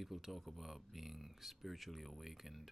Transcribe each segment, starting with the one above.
People talk about being spiritually awakened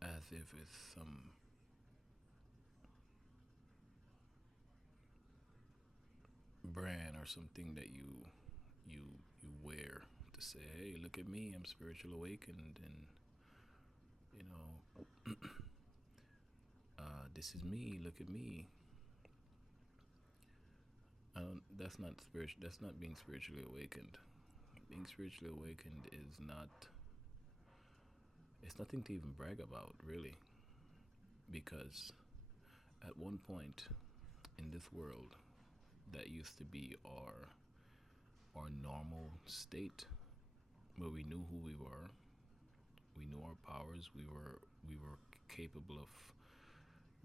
as if it's some brand or something that you wear to say, "Hey, look at me, I'm spiritual awakened," and you know, this is me. Look at me. I don't, that's not spiritual. That's not being spiritually awakened. Being spiritually awakened is not. It's nothing to even brag about, really, because at one point in this world, that used to be our normal state, where we knew who we were, we knew our powers, we were capable of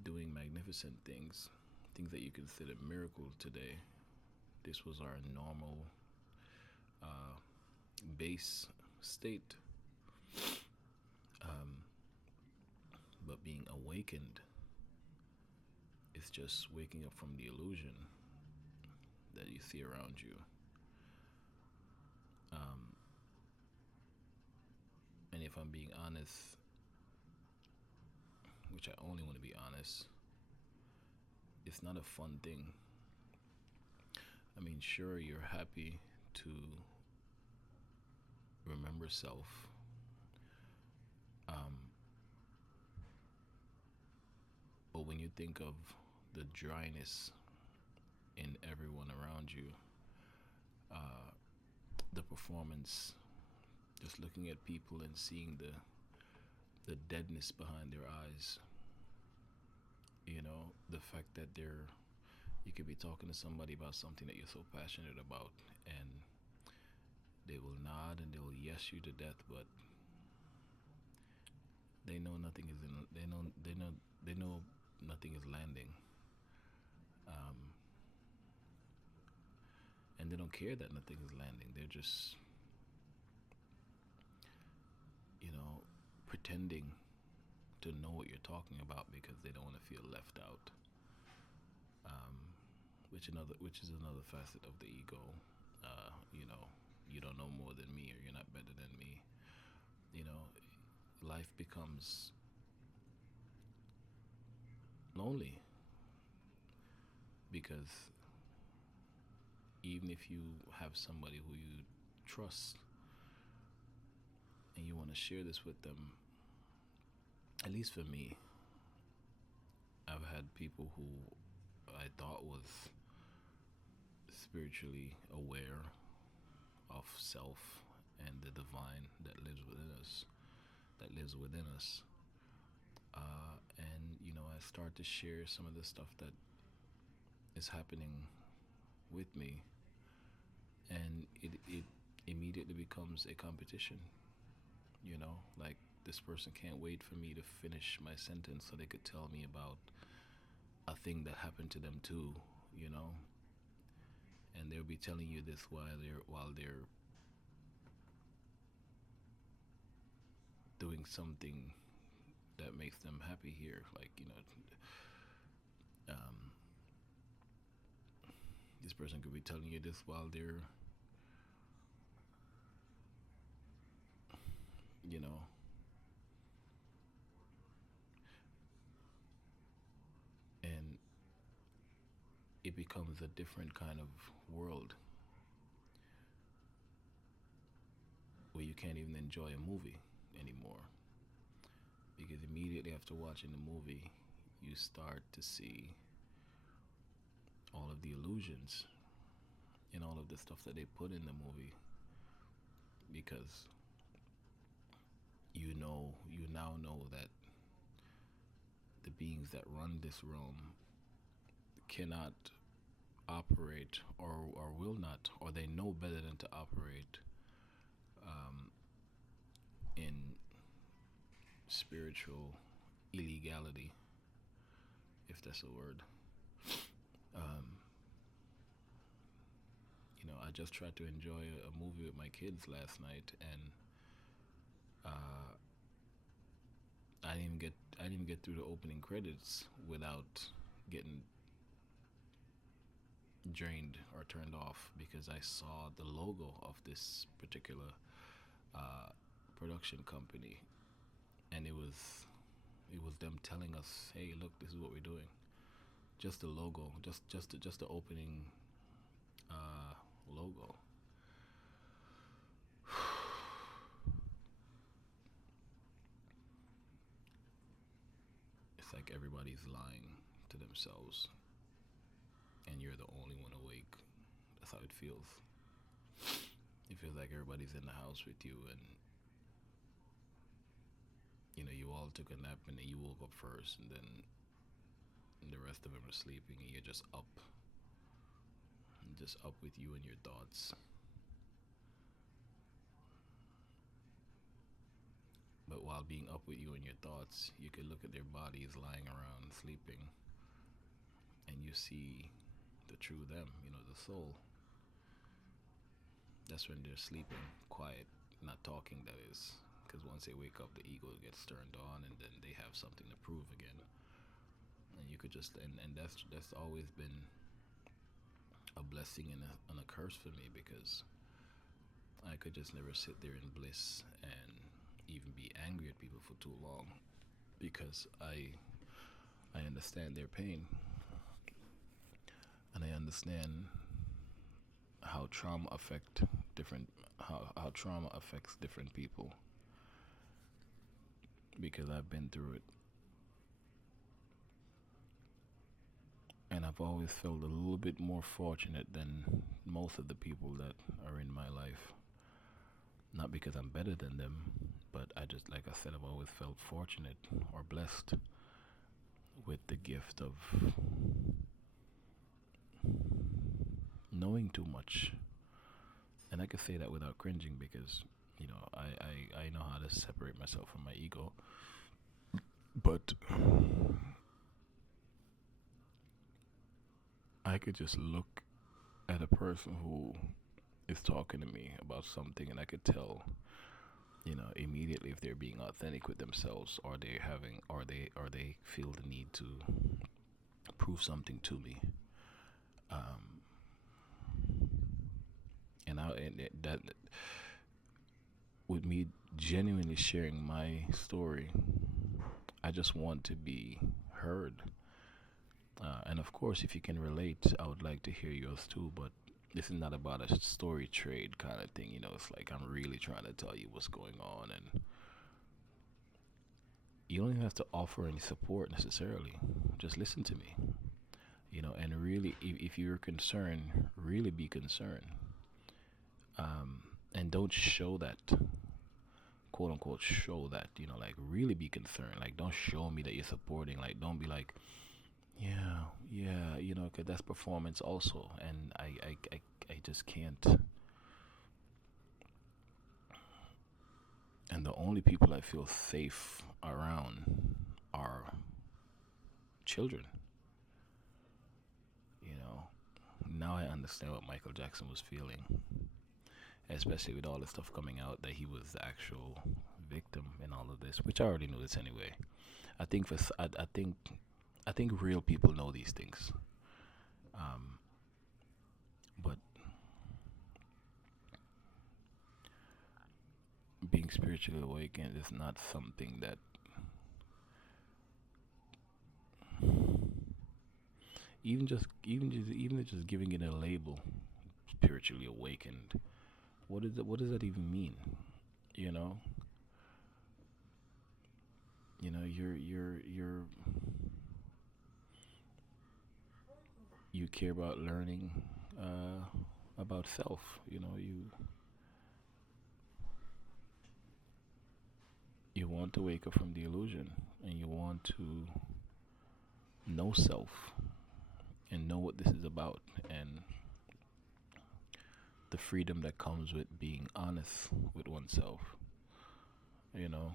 doing magnificent things, things that you consider miracles today. This was our normal uh, base state. Um, but being awakened is just waking up from the illusion that you see around you. Um, and if I'm being honest, which I only want to be honest, it's not a fun thing. I mean, sure, you're happy to remember self. Um, but when you think of the dryness in everyone around you, uh, the performance, just looking at people and seeing the deadness behind their eyes, the fact that you could be talking to somebody about something that you're so passionate about, and they will nod and they will yes you to death, but they know nothing is in. They know nothing is landing, um, and they don't care that nothing is landing. They're just pretending to know what you're talking about because they don't want to feel left out. Um, which is another facet of the ego. You don't know more than me, or you're not better than me. You know, life becomes lonely because even if you have somebody who you trust and you want to share this with them, at least for me, I've had people who I thought was spiritually aware of self and the divine that lives within us, and I start to share some of the stuff that is happening with me, and it immediately becomes a competition. Like, this person can't wait for me to finish my sentence so they could tell me about a thing that happened to them too. you know and they'll be telling you this while they're doing something that makes them happy here, like, um, this person could be telling you this while they're you know and it becomes a different kind of world where you can't even enjoy a movie anymore, because immediately after watching the movie you start to see all of the illusions and all of the stuff that they put in the movie, because you now know that the beings that run this realm cannot operate, or will not, or they know better than to operate um, in spiritual illegality, if that's a word. um, I just tried to enjoy a movie with my kids last night, and uh, I didn't get through the opening credits without getting drained or turned off because I saw the logo of this particular uh, production company, and it was them telling us, "Hey, look, this is what we're doing." Just the logo, just the opening uh, logo. It's like everybody's lying to themselves, and you're the only one awake. That's how it feels. It feels like everybody's in the house with you, and you all took a nap, and then you woke up first, and then the rest of them are sleeping, and you're just up with you and your thoughts. But while being up with you and your thoughts, you could look at their bodies lying around sleeping, and you see the true them, the soul. That's when they're sleeping, quiet, not talking, that is. Because once they wake up, the ego gets turned on, and then they have something to prove again. And you could just, and that's always been a blessing and a curse for me, because I could just never sit there in bliss and even be angry at people for too long, because I understand their pain, and I understand how trauma affect different how trauma affects different people, because I've been through it, and I've always felt a little bit more fortunate than most of the people that are in my life. Not because I'm better than them, but I just, like I said, I've always felt fortunate or blessed with the gift of knowing too much. And I can say that without cringing, because I know how to separate myself from my ego. But I could just look at a person who is talking to me about something, and I could tell, immediately if they're being authentic with themselves, or they feel the need to prove something to me. Um, and that with me genuinely sharing my story, I just want to be heard. And of course, if you can relate, I would like to hear yours too. But this is not about a story trade kind of thing. It's like I'm really trying to tell you what's going on, and you don't even have to offer any support necessarily. Just listen to me, and really, if you're concerned, really be concerned. And don't show that, quote unquote, show that, like really be concerned. Like, don't show me that you're supporting. Like, don't be like, yeah, yeah, because that's performance also. And I just can't. And the only people I feel safe around are children. You know, now I understand what Michael Jackson was feeling, especially with all the stuff coming out that he was the actual victim in all of this, which I already knew this anyway. I think I think real people know these things, um, but being spiritually awakened is not something that even just giving it a label, spiritually awakened. What does that even mean? You know, you care about learning uh, about self. You want to wake up from the illusion, and you want to know self and know what this is about, and the freedom that comes with being honest with oneself. You know,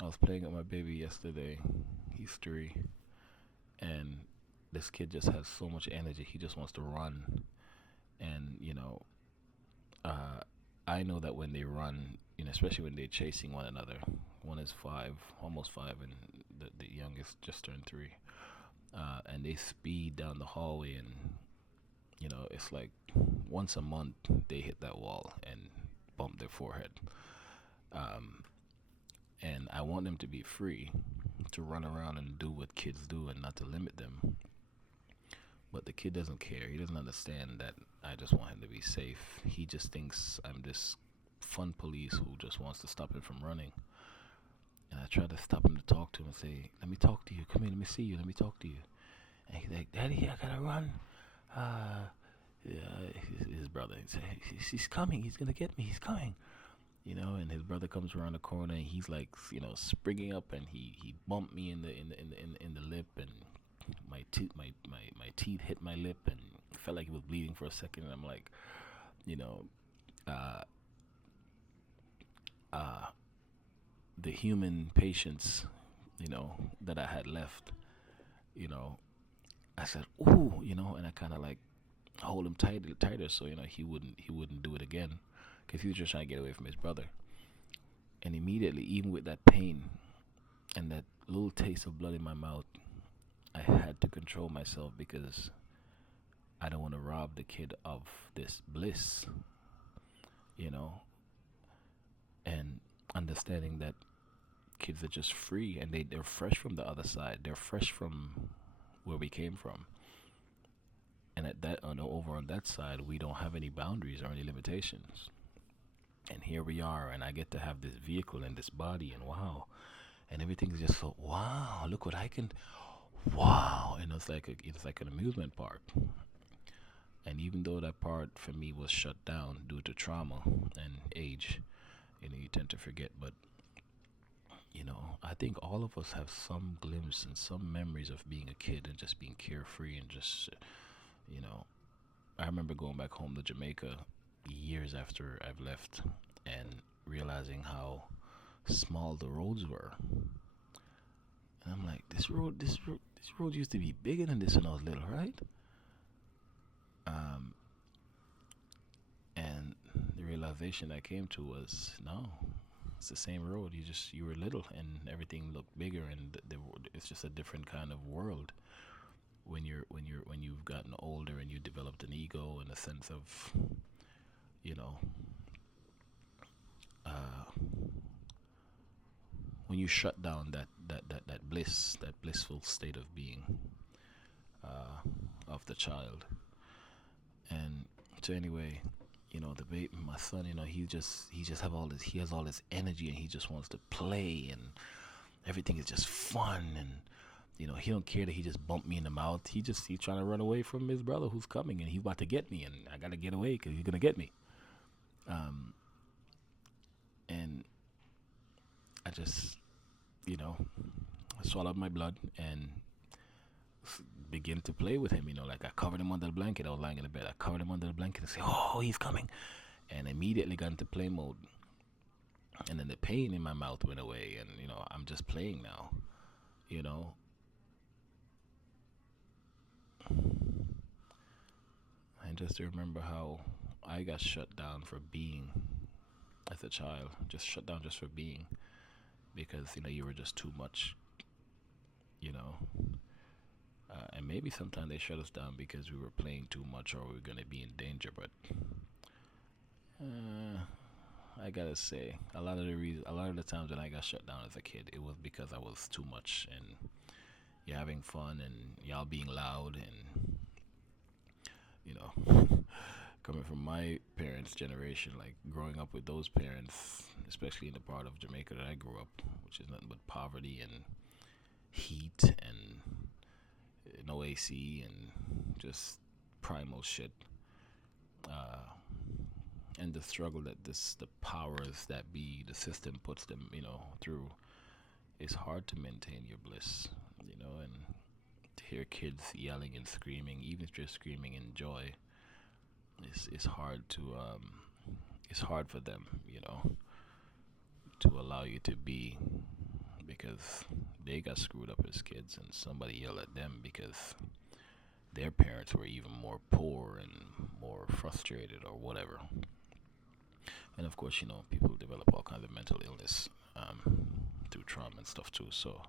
I was playing with my baby yesterday. He's 3, and this kid just has so much energy. He just wants to run, and uh, I know that when they run, especially when they're chasing one another. One is 5, almost 5, and the youngest just turned 3. and they speed down the hallway, and it's like once a month they hit that wall and bump their forehead. Um, and I want them to be free to run around and do what kids do and not to limit them. But the kid doesn't care. He doesn't understand that I just want him to be safe. He just thinks I'm this fun police who just wants to stop him from running. And I try to stop him to talk to him and say, "Let me talk to you. Come here, let me see you. Let me talk to you." And he's like, "Daddy, I gotta run." Uh, his brother, he's coming. He's gonna get me. He's coming. And his brother comes around the corner and he's like, springing up, and he bumped me in the lip, and my teeth hit my lip, and it felt like it was bleeding for a second. And I'm like, you know, uh, uh, the human patience, that I had left, you know, I said, "Ooh," and I kind of like hold him tighter, so he wouldn't do it again, because he was just trying to get away from his brother. And immediately, even with that pain and that little taste of blood in my mouth, I had to control myself because I don't want to rob the kid of this bliss, you know, and understanding that kids are just free, and they're fresh from the other side. They're fresh from where we came from. And at that over on that side, we don't have any boundaries or any limitations. And here we are, and I get to have this vehicle and this body, and wow, and everything's just so wow. Look what I can, wow, and it's like an amusement park. And even though that part for me was shut down due to trauma and age, you tend to forget. But I think all of us have some glimpse and some memories of being a kid and just being carefree and just, you know, I remember going back home to Jamaica years after I've left and realizing how small the roads were. And I'm like, this road used to be bigger than this when I was little, right? Um, and the realization I came to was, no, it's the same road. You were little and everything looked bigger, and it's just a different kind of world when you've gotten older and you developed an ego and a sense of, you know, uh, when you shut down that bliss, that blissful state of being, uh, of the child. And so anyway, the baby, my son, he just he has all this energy, and he just wants to play, and everything is just fun, and he don't care that he just bumped me in the mouth. He's trying to run away from his brother who's coming, and he's about to get me, and I gotta get away because he's gonna get me. Um, and I just, you know, swallowed my blood and begin to play with him. Like I covered him under the blanket. I was lying in the bed. I covered him under the blanket and say, "Oh, he's coming," and immediately got into play mode. And then the pain in my mouth went away, and I'm just playing now. You know, and just to remember how I got shut down for being as a child, just shut down just for being, because you were just too much. You know, and maybe sometimes they shut us down because we were playing too much or we were gonna be in danger. But uh, I gotta say, a lot of the times when I got shut down as a kid, it was because I was too much, and you're having fun and y'all being loud, and you know, coming from my parents' generation, like growing up with those parents, especially in the part of Jamaica that I grew up, which is nothing but poverty and heat and no AC and just primal shit. Uh, and the struggle that the powers that be, the system puts them, through, it's hard to maintain your bliss, and to hear kids yelling and screaming, even if you're screaming in joy, it's hard to it's hard for them, to allow you to be, because they got screwed up as kids and somebody yelled at them because their parents were even more poor and more frustrated or whatever. And of course, people develop all kinds of mental illness through trauma and stuff too. So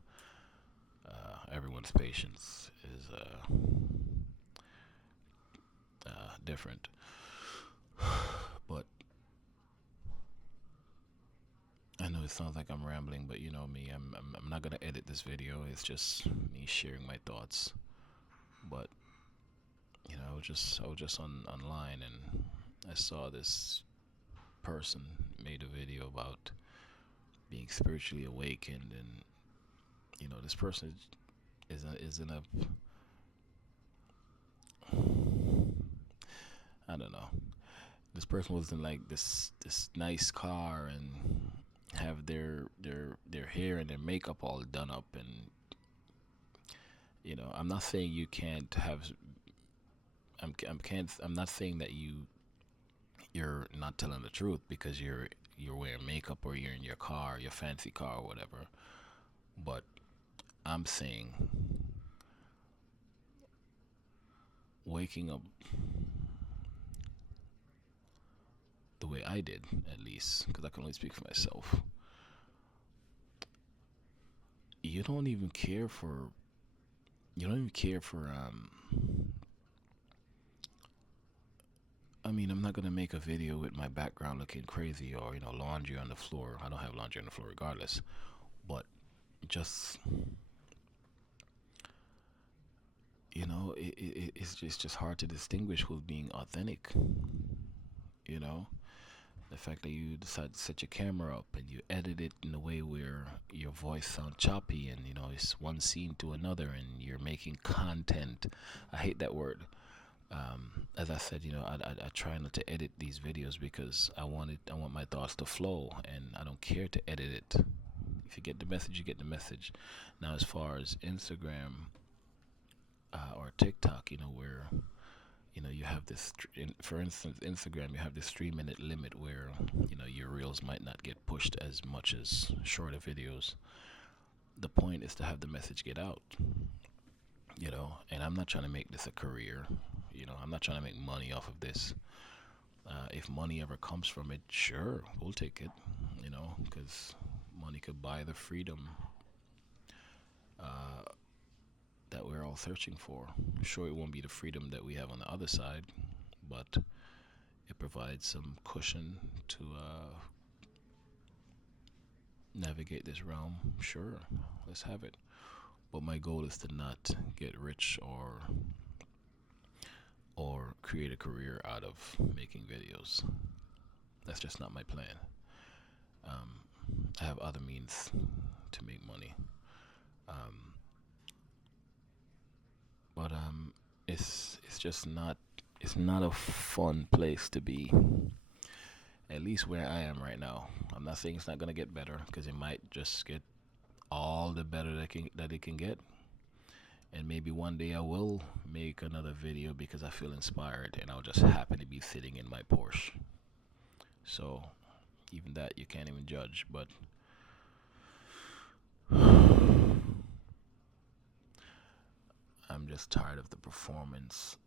Everyone's patience is different. But I know it sounds like I'm rambling, but you know me, I'm not gonna edit this video. It's just me sharing my thoughts. But you know, I was just online and I saw this person made a video about being spiritually awakened, and you know, this person is in a I don't know. This person was in like this nice car and have their hair and their makeup all done up, and you know, I'm not saying you can't have I'm not saying that you're not telling the truth because you're wearing makeup or you're in your car, your fancy car or whatever. But I'm saying waking up the way I did, at least, because I can only speak for myself. You don't even care for you don't even care for I mean, I'm not gonna make a video with my background looking crazy or you know laundry on the floor. I don't have laundry on the floor regardless. But just you know, it's just hard to distinguish who's being authentic. You know, the fact that you decide to set your camera up and you edit it in a way where your voice sounds choppy and you know it's one scene to another and you're making content. I hate that word. As I said, you know, I try not to edit these videos because I want my thoughts to flow, and I don't care to edit it. If you get the message, you get the message. Now, as far as Instagram or TikTok, you know, where you know you have this, for instance, Instagram, you have this 3 minute limit where you know your reels might not get pushed as much as shorter videos. The point is to have the message get out, you know, and I'm not trying to make this a career. You know, I'm not trying to make money off of this. If money ever comes from it, sure, we'll take it, you know, because money could buy the freedom uh, that we're all searching for. Sure, it won't be the freedom that we have on the other side, but it provides some cushion to navigate this realm. Sure, let's have it. But my goal is to not get rich or create a career out of making videos. That's just not my plan. Um, I have other means to make money. Um, but it's just not it's not a fun place to be. At least where I am right now. I'm not saying it's not gonna get better because it might just get all the better that it can get. And maybe one day I will make another video because I feel inspired and I'll just happen to be sitting in my Porsche. So even that you can't even judge. But I'm just tired of the performance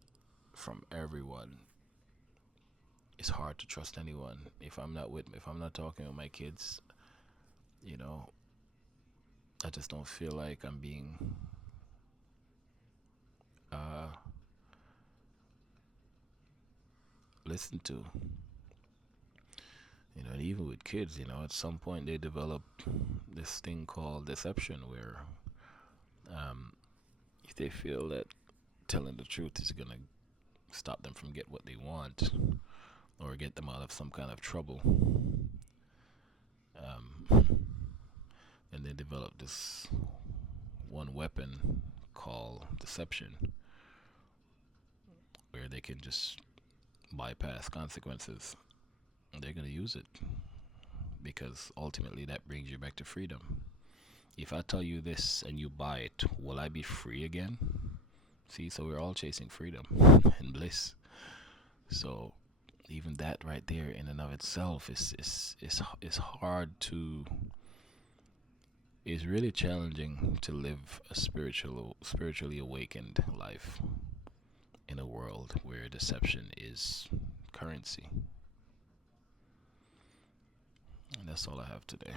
from everyone. It's hard to trust anyone. If I'm not talking with my kids, you know, I just don't feel like I'm being uh, listened to. You know, and even with kids, you know, at some point they develop this thing called deception, where um, if they feel that telling the truth is gonna stop them from get what they want or get them out of some kind of trouble, and they develop this one weapon called deception, where they can just bypass consequences. They're gonna use it because ultimately that brings you back to freedom. If I tell you this and you buy it, will I be free again? See, so we're all chasing freedom and bliss. So even that right there in and of itself is hard to is really challenging to live a spiritually awakened life in a world where deception is currency. And that's all I have today.